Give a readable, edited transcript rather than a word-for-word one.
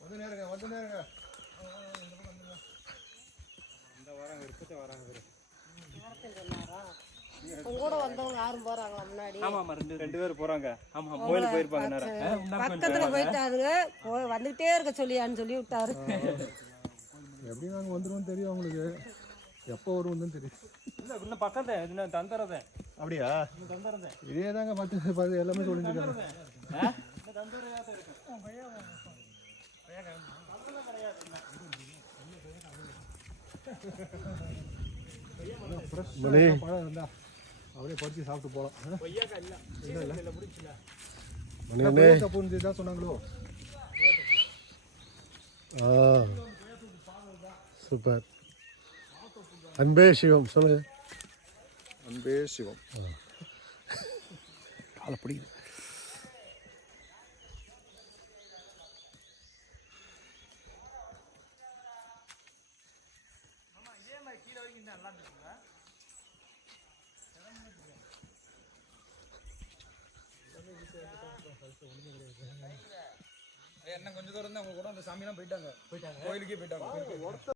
வந்து நேருங்க இந்த வராங்க இருப்பதே வராங்க கூட வந்தவங்க யாரும் போறாங்களா முன்னாடி? ஆமா ரெண்டு பேர் போறாங்க. ஆமா கோயிலுக்கு போயிருப்பாங்க நேரா. பக்கத்துல போயிட்டாருங்க. வந்துட்டே இருக்க சொல்லியான்னு சொல்லி விட்டாரு. எப்படி நாங்க வந்துருவோம் தெரியும் அவங்களுக்கு. எப்போ வருவோம்னு தெரியும். இல்ல இன்னும் பக்கத்துல இன்னும் தந்தறதே. அப்படியா? இன்னும் தந்தறதே. இதே தாங்க பார்த்து எல்லாமே சொல்லிட்டு இருக்காங்க. இந்த தந்தறயாத இருக்கு. பழம் இருந்தா அப்படியே பறிச்சு சாப்பிட்டு போகலாம். கொய்யாக்கா இல்ல முடிச்சல தப்புன்னு தான் சொன்னாங்களோ. சூப்பர். அன்பே சிவம் சொல்லுங்க. அன்பே சிவம். அதை பிடிக்குது. என்ன கொஞ்சம் தூரம் தான் அவங்க கூட அந்த சாமியெல்லாம் போயிட்டாங்க கோயிலுக்கே போயிட்டாங்க.